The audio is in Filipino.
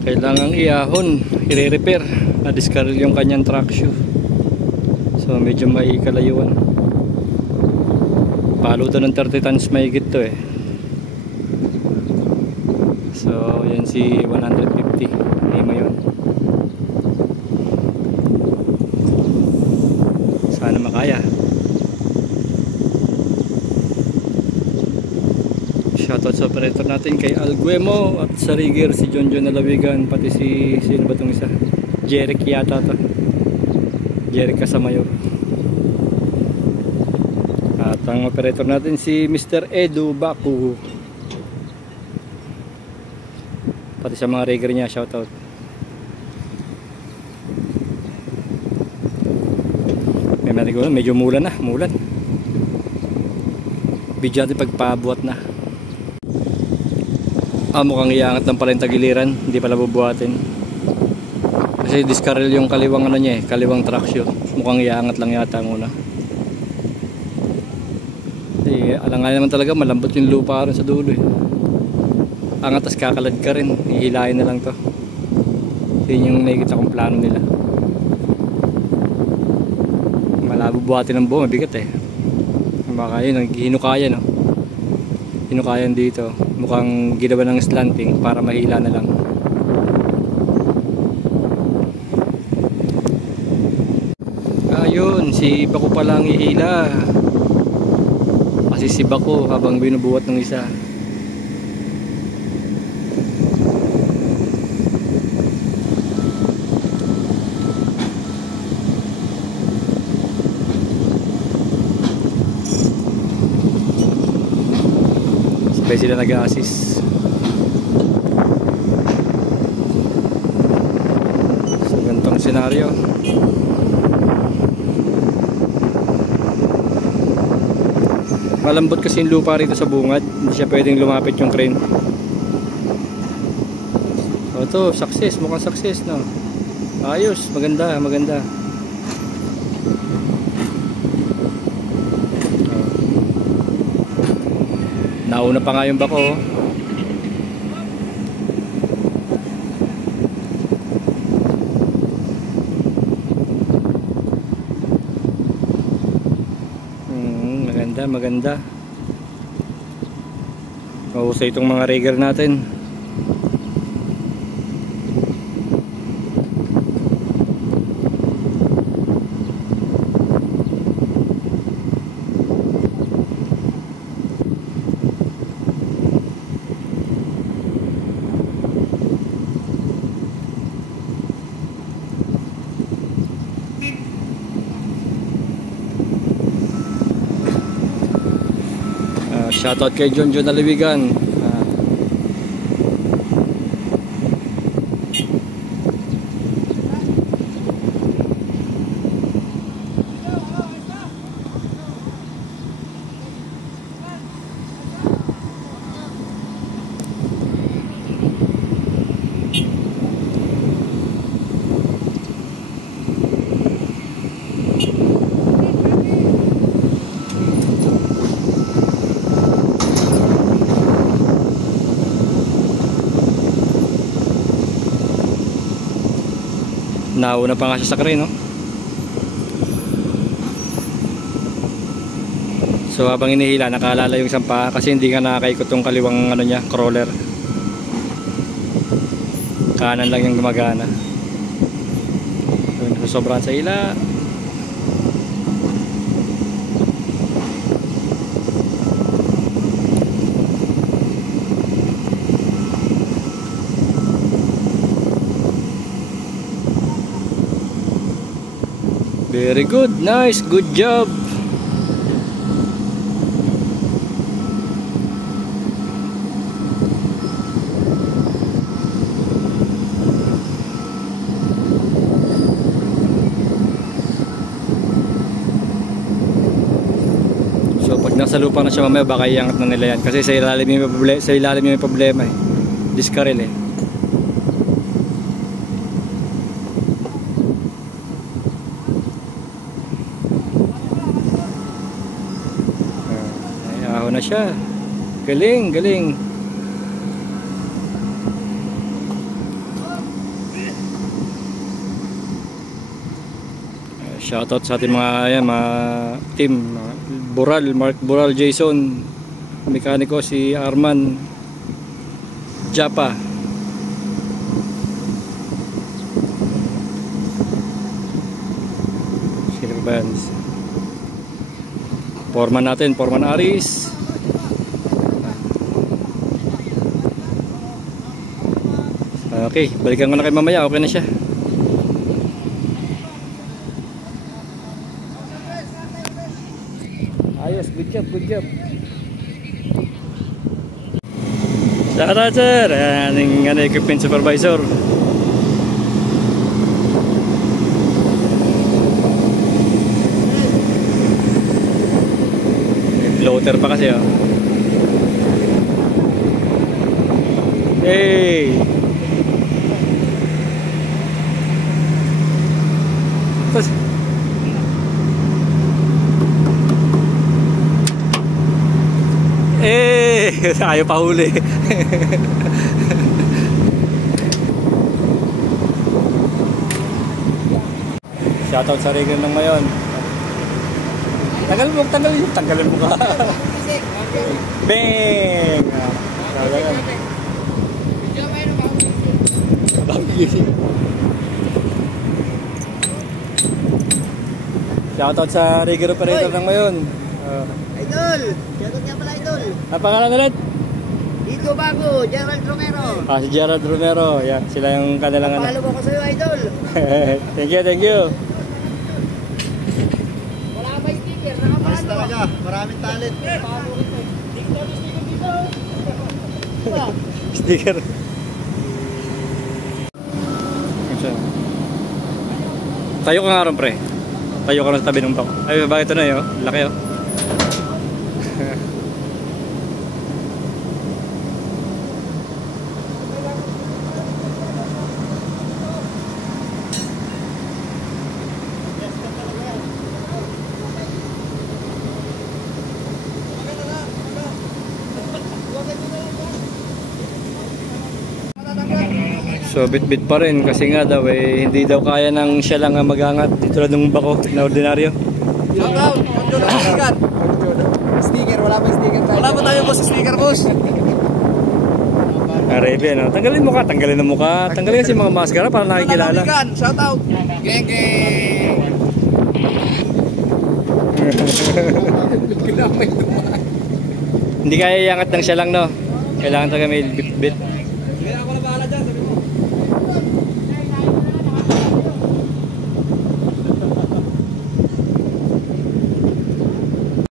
Kailangang iahon, i-repair, na-discarrel yung kanyang traction. So medyo may kalayuan. Palo doon ng 30 tons mahigit to eh. So yan si 150 Nemo yun. Sana makaya. Shoutout sa operator natin kay Alguemo at sa rigger si John Nalawigan, pati si sino ba itong isa? Jeric yata to. Jeric Casamayor. At ang operator natin si Mr. Edu Baku. Pati sa mga rigger niya, shoutout. May marigo, medyo mulan na, mulan. Bidyo natin pagpabuhat na. Mukhang iangat lang pala yung tagiliran, hindi pala bubuhatin. Kasi discarrel yung kaliwang ano niya eh, kaliwang traction. Mukhang iangat lang yata muna. Alangan naman talaga, malambot yung lupa rin sa dulo eh. Angat, tas kakalad ka rin, ihilahin na lang to. Yun yung nakikita kong plano nila. Malabo buhatin ng buo, mabigat eh. Baka yun, hinukaya no. Hinukayan dito, mukhang ginawa ng slanting para mahila na lang. Ayun, si Bako pala ang ihila. Kasi si Bako habang binubuhat ng isa. Sabay sila nag-a-assist. Sa ganitong senaryo, malambot kasi yung lupa rito sa bungad, hindi siya pwedeng lumapit yung crane. O ito, success, mukhang success no. Ayos, maganda, maganda. Nauna pa nga yung Bako. Maganda, maganda. Mahusay itong mga rigger natin. Shoutout kay John Nalawigan. Nauna pa nga siya sa crane no? So habang inihila, nakaalala yung isang paa kasi hindi nga nakakaikot yung kaliwang ano niya, crawler. Kanan lang yung gumagana. So, sobrang sa ila. Very good, nice, good job. So pag nasa lupa na siya mamaya, baka iangat na nila yan kasi sa ilalim yung problema eh. Discarrel eh. Na siya. Galing, galing. Shoutout sa ating mga, ayan, mga team. Boral, Mark Boral, Jason. Mekaniko si Arman Japa. Sino ba yan? Foreman natin, Foreman Aris. Okay, balikan ko na kayo mamaya. Okay na siya. Ayos, good job, good job. Shoutout sir, ating equipment supervisor. May floater pa kasi oh. Hey! Tapos ayaw pa huli. Shoutout sa Regan ng ngayon. Tanggalin mo ka. Bang! Shoutout sa Regan operator ng ngayon. Idol! Shoutout nga pala, Idol! Ang pangalan ulit? Dito bago, Gerald Romero! Si Gerald Romero. Yan, sila yung kanilang ano. Follow ko sa'yo, Idol! Thank you, thank you. Wala ka ba sticker? Nakapalo! Talaga, maraming talent. Sticker. Tayo ka nga ron, pre. Tayo ka ron sa tabi ng bako. Ay, bakit ito na yun? Laki oh. So bit-bit pa rin kasi nga daw hindi daw kaya ng siya lang magangat dito lang ng bako na ordinaryo. Shoutout! Sticker, wala ba sticker tayo? Wala ba tayo boss sticker, boss? Arebe, no? Tanggalin mo ka, tanggalin ang mukha, tanggalin kasi mga maskara para nakikilala. Shoutout! Geng geng! Hindi kaya iangat ng siya lang, no? Kailangan talaga may bit-bit. Ako na bahala dyan, sabi mo.